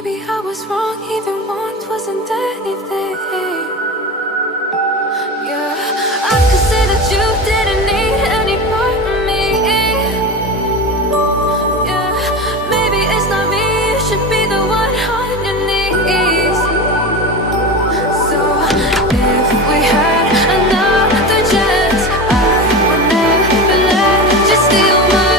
Maybe I was wrong, even want wasn't anything. Yeah, I could say that you didn't need any part of me. Yeah, maybe it's not me, you should be the one on your knees. So if we had another chance, I would never let you steal my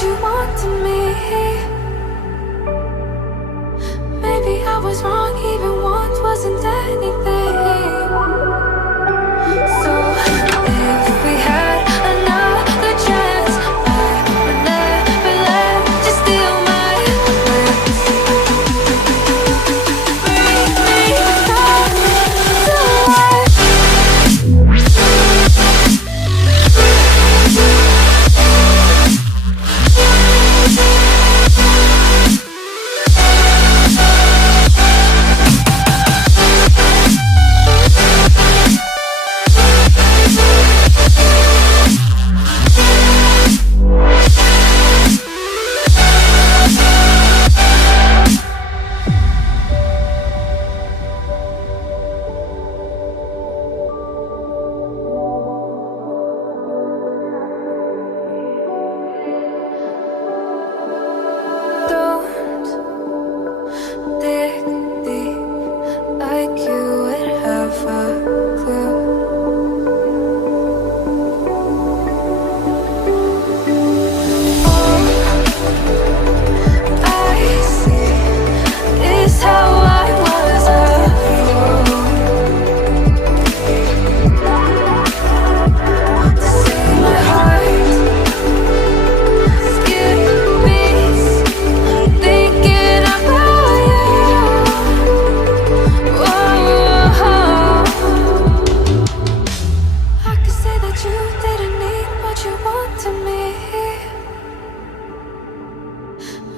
you wanted me. Maybe I was wrong, even want wasn't anything. So if we had another chance, I would never let you steal my heart. Bring me back to life.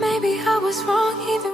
Maybe I was wrong, even